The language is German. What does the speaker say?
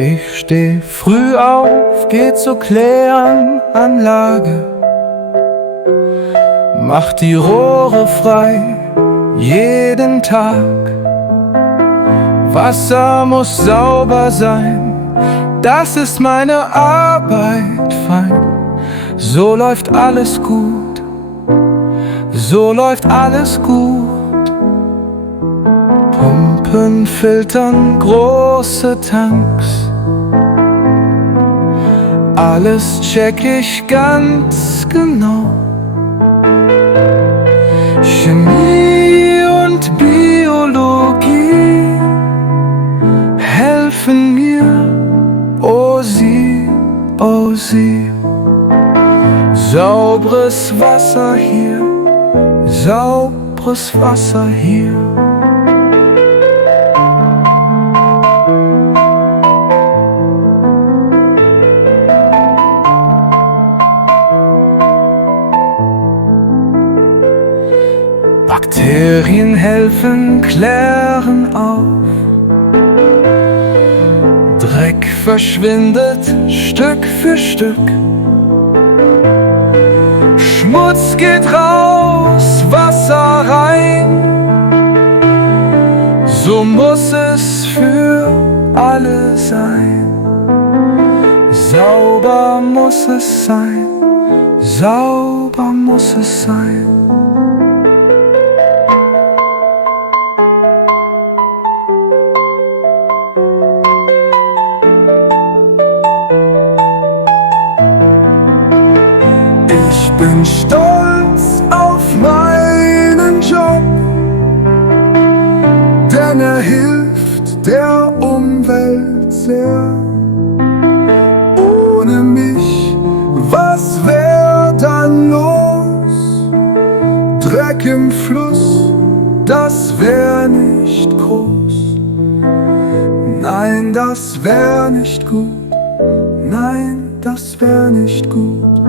Ich steh früh auf, geh zur Kläranlage, mach die Rohre frei, jeden Tag. Wasser muss sauber sein, das ist meine Arbeit, fein. So läuft alles gut, so läuft alles gut. Pumpen, filtern, große Tanks, alles check ich ganz genau. Chemie und Biologie helfen mir, oh sie, oh sie. Sauberes Wasser hier, sauberes Wasser hier. Bakterien helfen, klären auf. Dreck verschwindet Stück für Stück. Schmutz geht raus, Wasser rein. So muss es für alle sein. Sauber muss es sein, sauber muss es sein. Ich bin stolz auf meinen Job, denn er hilft der Umwelt sehr. Ohne mich, was wär dann los? Dreck im Fluss, das wär nicht groß. Nein, das wär nicht gut. Nein, das wär nicht gut.